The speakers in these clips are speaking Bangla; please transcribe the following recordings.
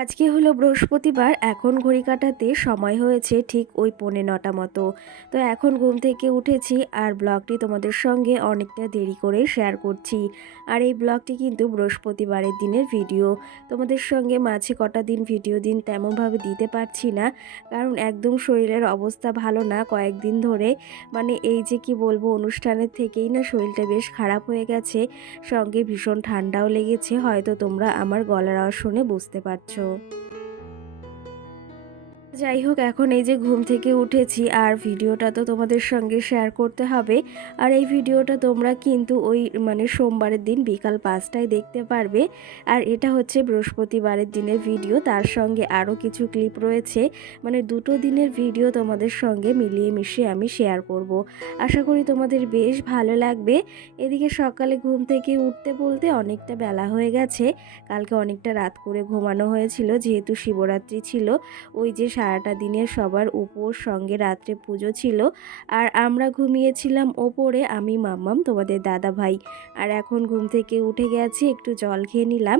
আজকে হলো বৃহস্পতিবার, এখন ঘড়ি কাটাতে সময় হয়েছে ঠিক ওই পৌনে নটা মতো। তো এখন ঘুম থেকে উঠেছি আর ব্লগটি তোমাদের সঙ্গে অনেকটা দেরি করে শেয়ার করছি। আর এই ব্লগটি কিন্তু বৃহস্পতিবারের দিনের ভিডিও। তোমাদের সঙ্গে মাঝে কটা দিন ভিডিও দিন তেমনভাবে দিতে পারছি না, কারণ একদম শরীরের অবস্থা ভালো না কয়েকদিন ধরে। মানে এই যে কি বলব, অনুষ্ঠানের থেকেই না শরীরটা বেশ খারাপ হয়ে গেছে, সঙ্গে ভীষণ ঠান্ডাও লেগেছে, হয়তো তোমরা আমার গলার শুনে বুঝতে পারছ। আসো। যাই হোক, এখন এই যে ঘুম থেকে উঠেছি আর ভিডিওটা তো তোমাদের সঙ্গে শেয়ার করতে হবে। আর এই ভিডিওটা তোমরা কিন্তু ওই মানে সোমবারের দিন বিকাল পাঁচটায় দেখতে পারবে। আর এটা হচ্ছে বৃহস্পতিবারের দিনের ভিডিও, তার সঙ্গে আরও কিছু ক্লিপ রয়েছে। মানে দুটো দিনের ভিডিও তোমাদের সঙ্গে মিলিয়ে মিশিয়ে আমি শেয়ার করব। আশা করি তোমাদের বেশ ভালো লাগবে। এদিকে সকালে ঘুম থেকে উঠতে বলতে অনেকটা বেলা হয়ে গেছে। কালকে অনেকটা রাত করে ঘুমানো হয়েছিল, যেহেতু শিবরাত্রি ছিল। ওই যে সারাটা দিনের সবার উপোস, সঙ্গে রাত্রে পুজো ছিল। আর আমরা ঘুমিয়েছিলাম ওপরে, আমি, মাম্মাম, তোমাদের দাদা ভাই আর এখন ঘুম থেকে উঠে গেছি, একটু জল খেয়ে নিলাম।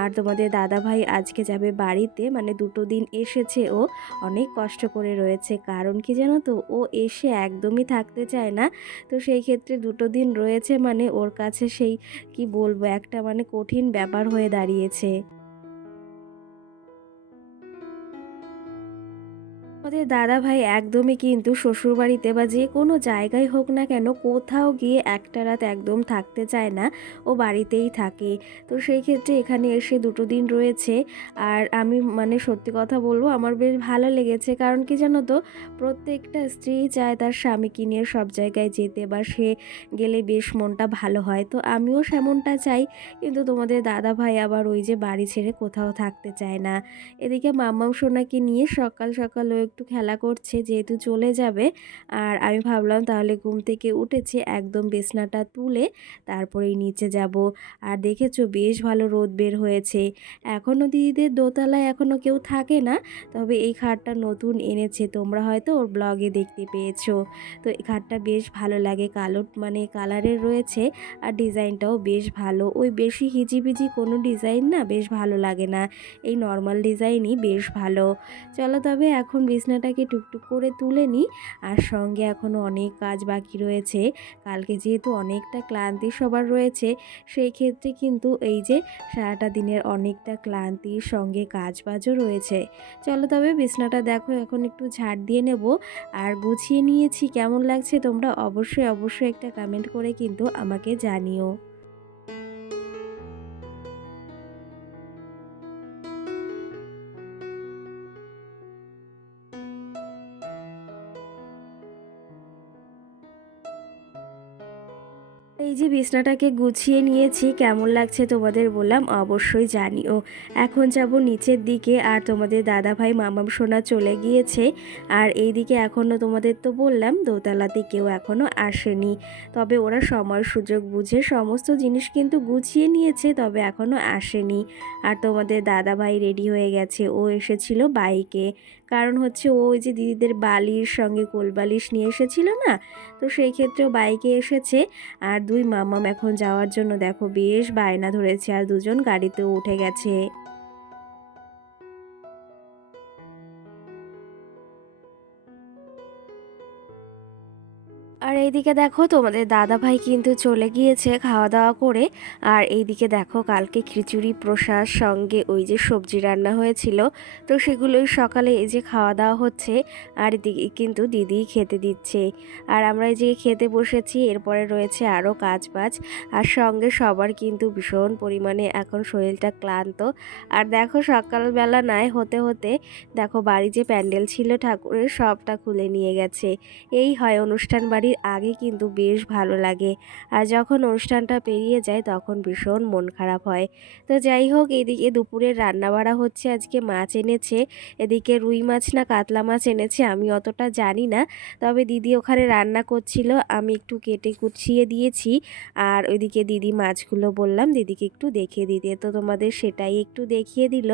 আর তোমাদের দাদা ভাই আজকে যাবে বাড়িতে মানে দুটো দিন এসেছে ও, অনেক কষ্ট করে রয়েছে। কারণ কি জানো তো, ও এসে একদমই থাকতে চায় না। তো সেই ক্ষেত্রে দুটো দিন রয়েছে মানে ওর কাছে সেই, কি বলব, একটা মানে কঠিন ব্যাপার হয়ে দাঁড়িয়েছে। আমাদের দাদা ভাই একদমই কিন্তু শ্বশুরবাড়িতে বা যে কোনো জায়গায় হোক না কেন কোথাও গিয়ে একটা রাত একদম থাকতে চায় না। ও বাড়িতেই থাকে। তো সেই ক্ষেত্রে এখানে এসে দুটো দিন রয়েছে। আর আমি মানে সত্যি কথা বলব, আমার বেশ ভালো লেগেছে। কারণ কি জানো তো, প্রত্যেকটা স্ত্রী চায় তার স্বামীকে নিয়ে সব জায়গায় যেতে বা সে গেলে বেশ মনটা ভালো হয়। তো আমিও সেমনটা চাই, কিন্তু তোমাদের দাদা ভাই আবার ওই যে বাড়ি ছেড়ে কোথাও থাকতে চায় না। এদিকে মাম্মাম সোনাকে নিয়ে সকাল সকাল ও একটু খেলা করছে, যেহেতু চলে যাবে। আর আমি ভাবলাম তাহলে ঘুম থেকে উঠেছে, একদম বিছনাটা তুলে তারপরেই নিচে যাব। আর দেখেছ বেশ ভালো রোদ বের হয়েছে। এখনও দিদিদের দোতলায় এখনও কেউ থাকে না, তবে এই খাটটা নতুন এনেছে। তোমরা হয়তো ওর ব্লগে দেখতে পেয়েছ। তো এই খাটটা বেশ ভালো লাগে, কালো মানে কালারের রয়েছে আর ডিজাইনটাও বেশ ভালো। ওই বেশি হিজিবিজি কোনো ডিজাইন না, বেশ ভালো লাগে না। এই নর্মাল ডিজাইনই বেশ ভালো। চলো তবে এখন বিছনাটাকে টুকটুক করে তুলে নিই আর সঙ্গে এখনও অনেক কাজ বাকি রয়েছে। কালকে যেহেতু অনেকটা ক্লান্তি সবার রয়েছে, সেই ক্ষেত্রে কিন্তু এই যে সারাটা দিনের অনেকটা ক্লান্তির সঙ্গে কাজ বাজও রয়েছে। চলো তবে বিছনাটা দেখো, এখন একটু ঝাড় দিয়ে নেব। আর গুছিয়ে নিয়েছি, কেমন লাগছে তোমরা অবশ্যই অবশ্যই একটা কমেন্ট করে কিন্তু আমাকে জানিও। যে বিছনাটাকে গুছিয়ে নিয়েছি, কেমন লাগছে তোমাদের বললাম, অবশ্যই জানিও। এখন যাব নিচের দিকে, আর তোমাদের দাদা ভাই মামাম সোনা চলে গিয়েছে। আর এই দিকে এখনও তোমাদের তো বললাম, দোতলাতে কেউ এখনও আসেনি। তবে ওরা সময় সুযোগ বুঝে সমস্ত জিনিস কিন্তু গুছিয়ে নিয়েছে, তবে এখনও আসেনি। আর তোমাদের দাদা ভাই রেডি হয়ে গেছে, ও এসেছিল বাইকে। কারণ হচ্ছে ও ওই যে দিদিদের বালির সঙ্গে কোলবালিশ নিয়ে এসেছিল না, তো সেই ক্ষেত্রেও বাইকে এসেছে। আর দুই মামাম এখন যাওয়ার জন্য দেখো বেশ বায়না ধরেছে, আর দুজন গাড়িতেও উঠে গেছে। আর এইদিকে দেখো তোমাদের দাদা ভাই কিন্তু চলে গিয়েছে খাওয়া দাওয়া করে। আর এইদিকে দেখো কালকে খিচুড়ি প্রসাদ সঙ্গে ওই যে সবজি রান্না হয়েছিল। তো সেগুলোই সকালে এই যে খাওয়া দাওয়া হচ্ছে আর কিন্তু দিদি খেতে দিচ্ছে। আর আমরা এই যে খেতে বসেছি, এরপরে রয়েছে আরও কাজ বাজ আর সঙ্গে সবার কিন্তু ভীষণ পরিমাণে এখন শরীরটা ক্লান্ত। আর দেখো সকালবেলা নাই, হতে হতে দেখো বাড়ি যে প্যান্ডেল ছিল ঠাকুরের সবটা খুলে নিয়ে গেছে। এই হয় অনুষ্ঠান বাড়ির আগে কিন্তু বেশ ভালো লাগে। আর যখন অনুষ্ঠানটা পেরিয়ে যায় তখন ভীষণ মন খারাপ হয়। তো যাই হোক, এদিকে দুপুরের রান্নাবাড়া হচ্ছে, আজকে মাছ এনেছে। এদিকে রুই মাছ না কাতলা মাছ এনেছে আমি অতটা জানি না। তবে দিদি ওখানে রান্না করছিল, আমি একটু কেটে কুচিয়ে দিয়েছি। আর ওইদিকে দিদি মাছগুলো বললাম, দিদিকে একটু দেখিয়ে দিতে। তো তোমাদের সেটাই একটু দেখিয়ে দিল।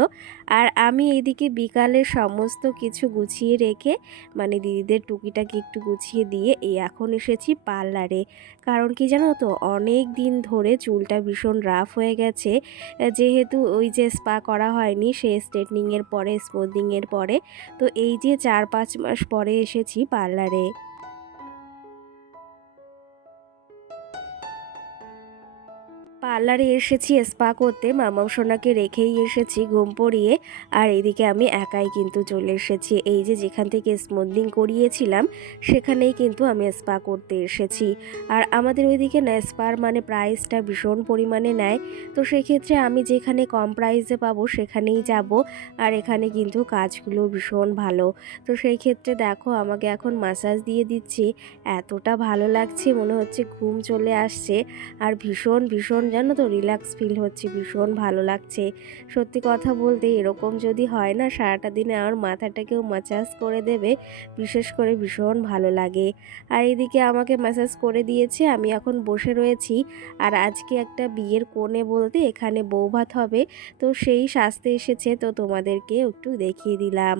আর আমি এইদিকে বিকালে সমস্ত কিছু গুছিয়ে রেখে মানে দিদিদের টুকিটাকি একটু গুছিয়ে দিয়ে, এই এখন এসেছি পার্লারে। কারণ কি জানো তো, অনেক দিন ধরে চুলটা ভীষণ রাফ হয়ে গেছে। যেহেতু ওই যে স্পা করা হয়নি, সে স্ট্রেটনিংয়ের পরে স্মুদিংয়ের পরে, তো এই যে চার পাঁচ মাস পরে এসেছি পার্লারে। পার্লারে এসেছি, স্পা করতে। মামাম সোনাকে রেখেই এসেছি, ঘুম পড়িয়ে। আর এদিকে আমি একাই কিন্তু চলে এসেছি। এই যে যেখান থেকে স্মুথিং করিয়েছিলাম, সেখানেই কিন্তু আমি স্পা করতে এসেছি। আর আমাদের ওইদিকে না, স্পার মানে প্রাইসটা ভীষণ পরিমাণে নেয়। তো সেক্ষেত্রে আমি যেখানে কম প্রাইসে পাবো, সেখানেই যাব। আর এখানে কিন্তু কাজগুলো ভীষণ ভালো। তো সেই ক্ষেত্রে দেখো, আমাকে এখন মাসাজ দিয়ে দিচ্ছি। এতটা ভালো লাগছে, মনে হচ্ছে ঘুম চলে আসছে। আর ভীষণ ভীষণ জানো তো রিল্যাক্স ফিল হচ্ছে, ভীষণ ভালো লাগছে। সত্যি কথা বলতে এরকম যদি হয় না, সারাটা দিনে আমার মাথাটাকেও ম্যাসাজ করে দেবে, বিশেষ করে ভীষণ ভালো লাগে। আর এদিকে আমাকে ম্যাসাজ করে দিয়েছে, আমি এখন বসে রয়েছি। আর আজকে একটা বিয়ের কোণে বলতে এখানে বৌভাত হবে, তো সেই সাজতে এসেছে, তো তোমাদেরকে একটু দেখিয়ে দিলাম।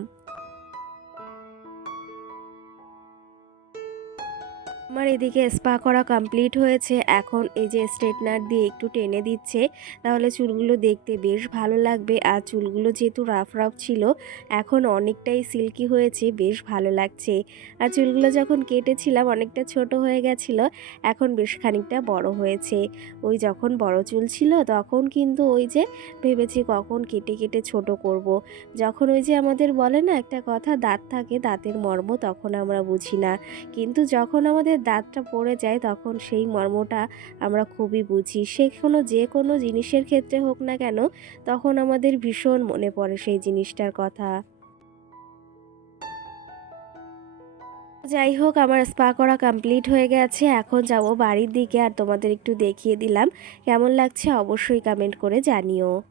আমার এদিকে স্পা করা কমপ্লিট হয়েছে। এখন এই যে স্ট্রেটনার দিয়ে একটু টেনে দিচ্ছে, তাহলে চুলগুলো দেখতে বেশ ভালো লাগবে। আর চুলগুলো যেহেতু রাফ রাফ ছিল, এখন অনেকটাই সিল্কি হয়েছে, বেশ ভালো লাগছে। আর চুলগুলো যখন কেটেছিলাম, অনেকটা ছোট হয়ে গেছিল, এখন বেশ খানিকটা বড় হয়েছে। ওই যখন বড় চুল ছিল, তখন কিন্তু ওই যে ভেবেছি কখন কেটে কেটে ছোট করব। যখন ওই যে আমাদের বলে না, একটা কথা, দাঁত থাকে, দাঁতের মর্ম, তখন আমরা বুঝি না। কিন্তু যখন আমাদের দাঁতটা পড়ে যায় তখন সেই মর্মটা আমরা খুবই বুঝি। সে কোনো, যে কোনো জিনিসের ক্ষেত্রে হোক না কেন তখন আমাদের ভীষণ মনে পড়ে সেই জিনিসটার কথা। যাই হোক, আমার স্পা করা কমপ্লিট হয়ে গেছে। এখন যাব বাড়ির দিকে আর তোমাদের একটু দেখিয়ে দিলাম। কেমন লাগছে অবশ্যই কমেন্ট করে জানিও।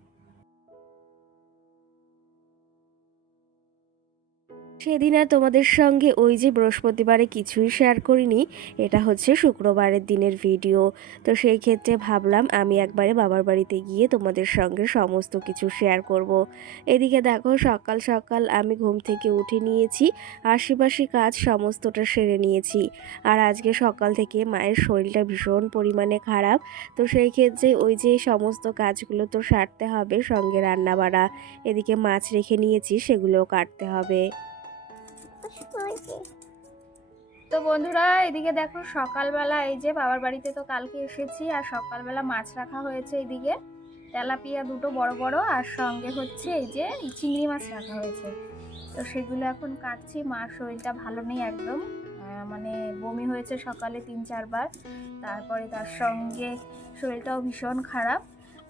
সেদিন আর তোমাদের সঙ্গে ওই যে বৃহস্পতিবারে কিছুই শেয়ার করিনি, এটা হচ্ছে শুক্রবারের দিনের ভিডিও তো সেই ক্ষেত্রে ভাবলাম আমি একবারে বাবার বাড়িতে গিয়ে তোমাদের সঙ্গে সমস্ত কিছু শেয়ার করব। এদিকে দেখো, সকাল সকাল আমি ঘুম থেকে উঠে নিয়েছি, আশিপাশি কাজ সমস্তটা সেরে নিয়েছি। আর আজকে সকাল থেকে মায়ের শরীরটা ভীষণ পরিমাণে খারাপ, তো সেই ক্ষেত্রে ওই যে সমস্ত কাজগুলো তো সারতে হবে, সঙ্গে রান্না বাড়া এদিকে মাছ রেখে নিয়েছি, সেগুলোও কাটতে হবে। তো বন্ধুরা, এদিকে দেখো সকালবেলা এই যে বাবার বাড়িতে তো কালকে এসেছি, আর সকালবেলা মাছ রাখা হয়েছে এদিকে। তেলাপিয়া দুটো বড় বড়, আর সঙ্গে হচ্ছে এই যে চিংড়ি মাছ রাখা হয়েছে। তো সেগুলো এখন কাটছি, মার শরীরটা ভালো নেই একদম। মানে বমি হয়েছে সকালে তিন চারবার। তারপরে তার সঙ্গে শরীরটাও ভীষণ খারাপ।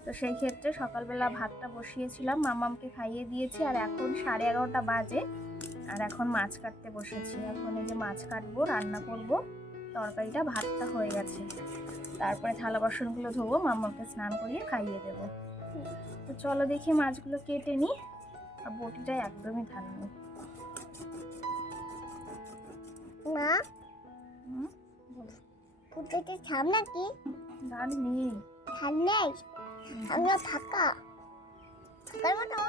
তো সেই ক্ষেত্রে সকালবেলা ভাতটা বসিয়েছিলাম, মামামকে খাইয়ে দিয়েছি, আর এখন সাড়ে এগারোটা বাজে। আর এখন মাছ কাটতে বসেছি। এখন এই যে মাছ কাটবো রান্না করব। তরকারিটা ভাতটা হয়ে গেছে। তারপরে থালা বাসনগুলো ধোবো মাম্মাকে স্নান করিয়ে খাইয়ে দেবো। তো চলো দেখি মাছগুলো কেটে নিই আর বটিটা একদমই ধান নেই। মা? পুজোতে ছাম নাকি? ধান নেই। ধান নেই? আমরা ফাঁকা ফাঁকার মতো?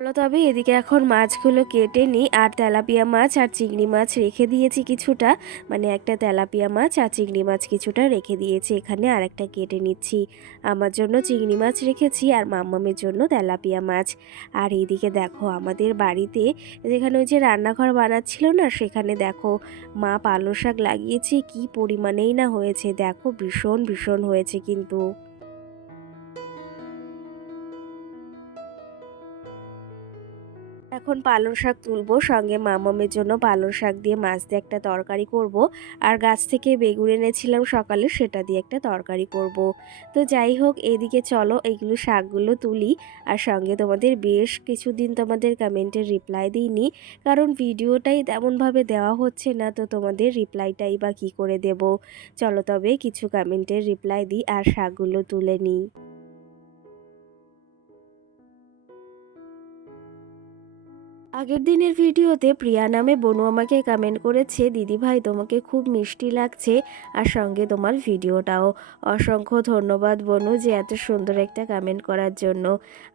বলো তবে এদিকে এখন মাছগুলো কেটে নিই, আর তেলাপিয়া মাছ আর চিংড়ি মাছ রেখে দিয়েছি কিছুটা। মানে একটা তেলাপিয়া মাছ আর চিংড়ি মাছ কিছুটা রেখে দিয়েছি, এখানে আর একটা কেটে নিচ্ছি। আমার জন্য চিংড়ি মাছ রেখেছি আর মাম্মামের জন্য তেলাপিয়া মাছ। আর এইদিকে দেখো, আমাদের বাড়িতে যেখানে ওই যে রান্নাঘর বানাচ্ছিল না, সেখানে দেখো মা পালং শাক লাগিয়েছে, কি পরিমাণেই না হয়েছে। দেখো, ভীষণ ভীষণ হয়েছে কিন্তু। এখন পালং শাক তুলবো, সঙ্গে মামামের জন্য পালং শাক দিয়ে মাছ দিয়ে একটা তরকারি করব। আর গাছ থেকে বেগুন এনেছিলাম সকালে, সেটা দিয়ে একটা তরকারি করব। তো যাই হোক, এদিকে চলো এইগুলো শাকগুলো তুলি। আর সঙ্গে তোমাদের বেশ কিছুদিন তোমাদের কমেন্টের রিপ্লাই দিইনি, কারণ ভিডিওটাই তেমনভাবে দেওয়া হচ্ছে না, তো তোমাদের রিপ্লাইটাই বা কী করে দেব? চলো তবে কিছু কমেন্টের রিপ্লাই দিই, আর শাকগুলো তুলে নিই। আগের দিনের ভিডিওতে প্রিয়া নামে বনু আমাকে কমেন্ট করেছে, দিদি ভাই, তোমাকে খুব মিষ্টি লাগছে আর সঙ্গে তোমার ভিডিওটাও। অসংখ্য ধন্যবাদ বনু যে এত সুন্দর একটা কমেন্ট করার জন্য।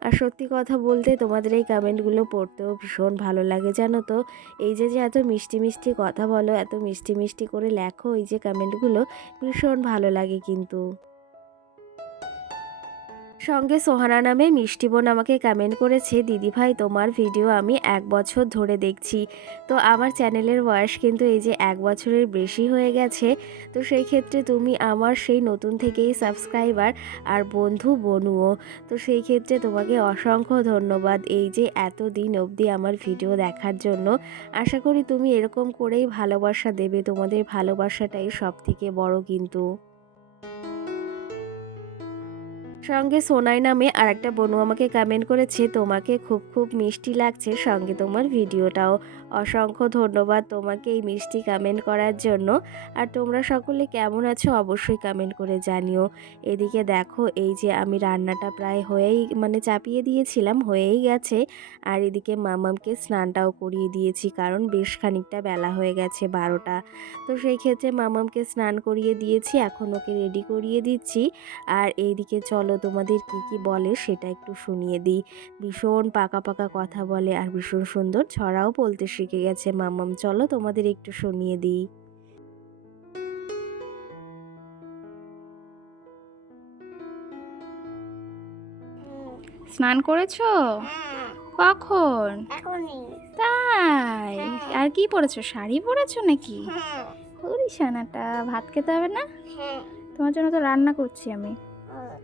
আর সত্যি কথা বলতে তোমাদের এই কমেন্টগুলো পড়তেও ভীষণ ভালো লাগে, জানো তো? এই যে যে এত মিষ্টি মিষ্টি কথা বলো, এত মিষ্টি মিষ্টি করে লেখো, এই যে কমেন্টগুলো ভীষণ ভালো লাগে কিন্তু। সঙ্গে সোহানা নামে মিষ্টি বোন আমাকে কমেন্ট করেছে, দিদি ভাই, তোমার ভিডিও আমি এক বছর ধরে দেখছি। তো আমার চ্যানেলের বয়স কিন্তু এই যে এক বছরের বেশি হয়ে গেছে। তো সেই ক্ষেত্রে তুমি আমার সেই নতুন থেকেই সাবস্ক্রাইবার আর বন্ধু বনুও। তো সেই ক্ষেত্রে তোমাকে অসংখ্য ধন্যবাদ এই যে এত দিন অবধি আমার ভিডিও দেখার জন্য। আশা করি তুমি এরকম করেই ভালোবাসা দেবে। তোমাদের ভালোবাসাটাই সব থেকে বড় কিন্তু। সঙ্গে সোনাই নামে আর একটা বনু আমাকে কমেন্ট করেছে, তোমাকে খুব খুব মিষ্টি লাগছে সঙ্গে তোমার ভিডিওটাও অসংখ্য ধন্যবাদ তোমাকে এই মিষ্টি কমেন্ট করার জন্য। আর তোমরা সকলে কেমন আছো অবশ্যই কমেন্ট করে জানিও। এদিকে দেখো, এই যে আমি রান্নাটা প্রায় হয়েই মানে চাপিয়ে দিয়েছিলাম, হয়েই গেছে। আর এদিকে মামামকে স্নানটাও করিয়ে দিয়েছি, কারণ বেশ খানিকটা বেলা হয়ে গেছে বারোটা। তো সেই ক্ষেত্রে মামামকে স্নান করিয়ে দিয়েছি, এখন ওকে রেডি করিয়ে দিচ্ছি। আর এইদিকে চলো, তোমাদের কি কি বলে সেটা একটু শুনিয়ে দিই। ভীষণ পাকা পাকা কথা বলে আর ভীষণ সুন্দর ছড়াও বলতে শিখে গেছে। মামাম চলো তোমাদের একটু শুনিয়ে দিই। স্নান করেছ? হ্যাঁ কখন তাই? আর কি পরেছো শাড়ি পরেছো নাকি? হ্যাঁ। ওরে সানাটা ভাত খেতে হবে না? হ্যাঁ। তোমার জন্য তো রান্না করছি আমি।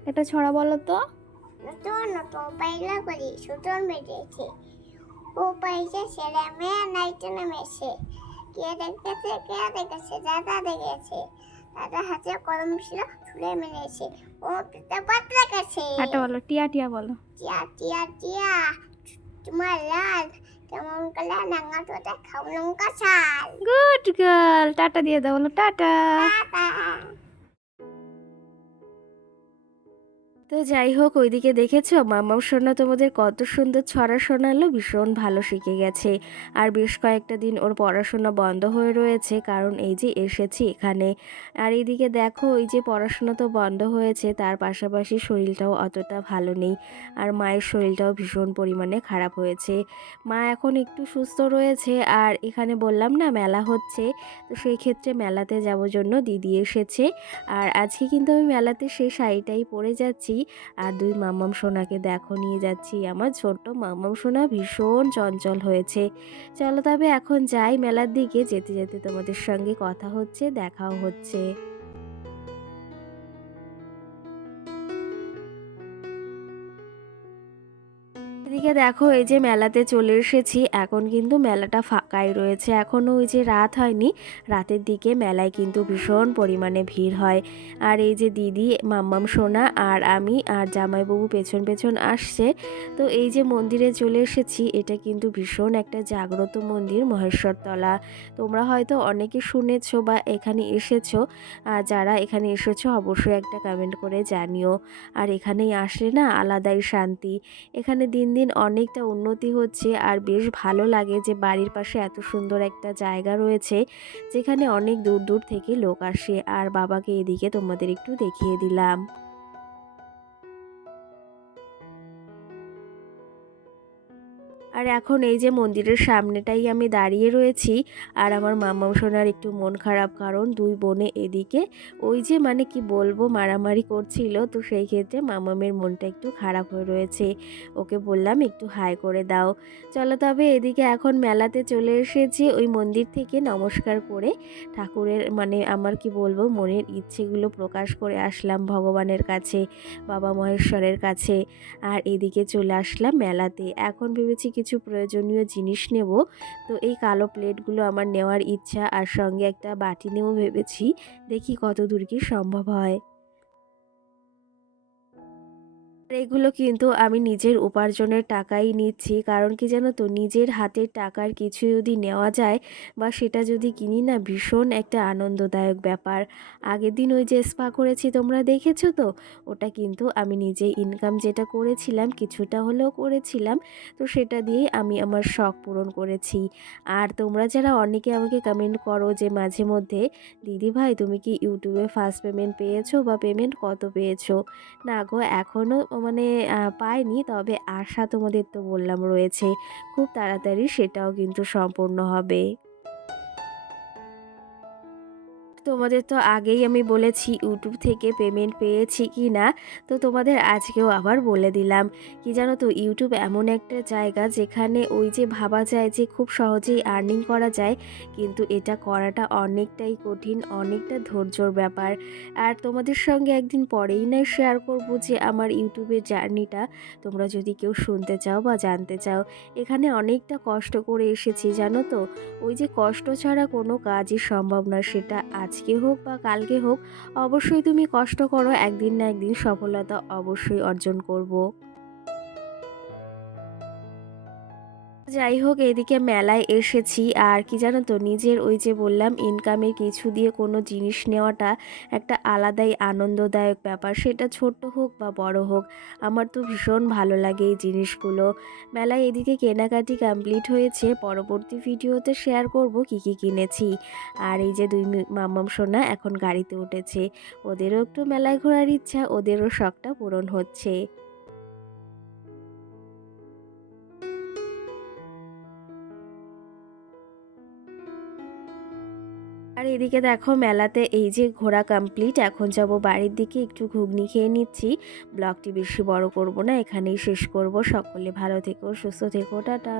এটা ছড়া বলো তো। ও পাইছে ছেলে মেয়ে নাইতে নেমেছে। কে দেখতেছে কে? দেখেছে দাদা দেখেছে। দাদা হাতে কলম ছিল ছুলে মেরেছে। ও পিতা পাত্রা গেছে একটা বলো টিয়া টিয়া বলো। টিয়া টিয়া টিয়া তোমার লাল কেমন কালা নাঙ্গা তোটা খাও লঙ্কা ছাল গুড গার্ল টাটা দিয়ে দাও বলো টাটা। টাটা। তো যাই হোক, ওইদিকে দেখেছ? মামাম সোনা তোমাদের কত সুন্দর ছড়া শোনালো, ভীষণ ভালো শিখে গেছে। আর বেশ কয়েকটা দিন ওর পড়াশোনা বন্ধ হয়ে রয়েছে, কারণ এই যে এসেছি এখানে। আর এইদিকে দেখো, ওই যে পড়াশোনা তো বন্ধ হয়েছে, তার পাশাপাশি শরীরটাও অতটা ভালো নেই। আর মায়ের শরীরটাও ভীষণ পরিমাণে খারাপ হয়েছে। মা এখন একটু সুস্থ রয়েছে, আর এখানে বললাম না, মেলা হচ্ছে। তো সেই ক্ষেত্রে মেলাতে যাওয়ার জন্য দিদি এসেছে। আর আজকে কিন্তু আমি মেলাতে সেই শাড়িটাই পরে যাচ্ছি। আর দুই মামাম সোনাকে দেখো নিয়ে যাচ্ছি। আমার ছোট্ট মামাম সোনা ভীষণ চঞ্চল হয়েছে। চলো তবে এখন যাই, মেলার দিকে। যেতে যেতে তোমাদের সঙ্গে কথা হচ্ছে, দেখাও হচ্ছে। এদিকে দেখো, এই যে মেলাতে চলে এসেছি। এখন কিন্তু মেলাটা ফাঁকাই রয়েছে। এখনও ওই যে রাত হয়নি। রাতের দিকে মেলায় কিন্তু ভীষণ পরিমাণে ভিড় হয়। আর এই যে দিদি, মাম্মাম, সোনা আর আমি আর জামাইবাবু পেছন পেছন আসছে। তো এই যে মন্দিরে চলে এসেছি, এটা কিন্তু ভীষণ একটা জাগ্রত মন্দির, মহেশ্বরতলা। তোমরা হয়তো অনেকে শুনেছো বা এখানে এসেছ। যারা এখানে এসেছ, অবশ্যই একটা কমেন্ট করে জানিও। আর এখানেই আসলে না আলাদাই শান্তি। এখানে দিন দিন অনেকটা উন্নতি হচ্ছে। আর বেশ ভালো লাগে যে বাড়ির পাশে এত সুন্দর একটা জায়গা রয়েছে, যেখানে অনেক দূর দূর থেকে লোক আসে। আর বাবাকে এদিকে তোমাদের একটু দেখিয়ে দিলাম। আর এখন এই যে মন্দিরের সামনেটাই আমি দাঁড়িয়ে রয়েছি আর আমার মামা সোনার একটু মন খারাপ কারণ দুই বোনে এদিকে ওই যে মানে কি বলব মারামারি করছিল, তো সেই ক্ষেত্রে মামামের মনটা একটু খারাপ হয়ে রয়েছে। ওকে বললাম, একটু হাই করে দাও। চলো তবে এদিকে এখন মেলাতে চলে এসেছি। ওই মন্দির থেকে নমস্কার করে ঠাকুরের মানে আমার কি বলব মনের ইচ্ছেগুলো প্রকাশ করে আসলাম ভগবানের কাছে, বাবা মহেশ্বরের কাছে। আর এদিকে চলে আসলাম মেলাতে। এখন ভেবেছি কিছু কিছু প্রয়োজনীয় জিনিস নেব। তো এই কালো প্লেটগুলো আমার নেওয়ার ইচ্ছা, আর সঙ্গে একটা বাটি নেব ভেবেছি। দেখি কত দূর কি সম্ভব হয়। এগুলো কিন্তু আমি নিজের উপার্জনের টাকাই নিচ্ছি। কারণ কি জানো তো? নিজের হাতের টাকার কিছু যদি নেওয়া যায় বা সেটা যদি কিনি না, ভীষণ একটা আনন্দদায়ক ব্যাপার। আগের দিন ওই যে স্পা করেছি, তোমরা দেখেছ তো? ওটা কিন্তু আমি নিজে ইনকাম যেটা করেছিলাম, কিছুটা হলেও করেছিলাম। তো সেটা দিয়েই আমি আমার শখ পূরণ করেছি। আর তোমরা যারা অনেকে আমাকে কমেন্ট করো যে মাঝে মধ্যে, দিদি ভাই, তুমি কি ইউটিউবে ফার্স্ট পেমেন্ট পেয়েছ বা পেমেন্ট কত পেয়েছ? না গো এখনও মানে পাইনি তবে আশা তোমাদের তো বললাম রয়েছে। খুব তাড়াতাড়ি সেটাও কিন্তু সম্পূর্ণ হবে। তোমাদের তো আগেই আমি বলেছি ইউটিউব থেকে পেমেন্ট পেয়েছি কি না, তো তোমাদের আজকেও আবার বলে দিলাম। কি জানো তো ইউটিউব এমন একটা জায়গা যেখানে ওই যে ভাবা যায় যে খুব সহজেই আর্নিং করা যায়, কিন্তু এটা করাটা অনেকটাই কঠিন, অনেকটা ধৈর্যর ব্যাপার। আর তোমাদের সঙ্গে একদিন পরেই না শেয়ার করব যে আমার ইউটিউবের জার্নিটা তোমরা যদি কেউ শুনতে চাও বা জানতে চাও। এখানে অনেকটা কষ্ট করে এসেছি, জানো তো? ওই যে কষ্ট ছাড়া কোনো কাজই সম্ভব না, সেটা আজকে হোক বা কালকে হোক, অবশ্যই তুমি কষ্ট করো, একদিন না একদিন সফলতা অবশ্যই অর্জন করব। যাই হোক, এদিকে মেলায় এসেছি। আর কি জানো তো, নিজের ওই যে বললাম ইনকামের কিছু দিয়ে কোনো জিনিস নেওয়াটা একটা আলাদাই আনন্দদায়ক ব্যাপার। সেটা ছোট হোক বা বড় হোক, আমার তো ভীষণ ভালো লাগে এই জিনিসগুলো। মেলায় এদিকে কেনাকাটি কমপ্লিট হয়েছে, পরবর্তী ভিডিওতে শেয়ার করব কি কি কিনেছি। আর এই যে দুই মাম্মাম সোনা এখন গাড়িতে উঠেছে, ওদেরও একটু মেলায় ঘোরার ইচ্ছা, ওদেরও শখটা পূরণ হচ্ছে। আর এদিকে দেখো মেলাতে এই যে ঘোরা কমপ্লিট এখন যাব বাড়ির দিকে, একটু ঘুগনি খেয়ে নিচ্ছি। ব্লগটি বেশি বড় করব না, এখানেই শেষ করব। সকলে ভালো থেকো, সুস্থ থেকো, টাটা।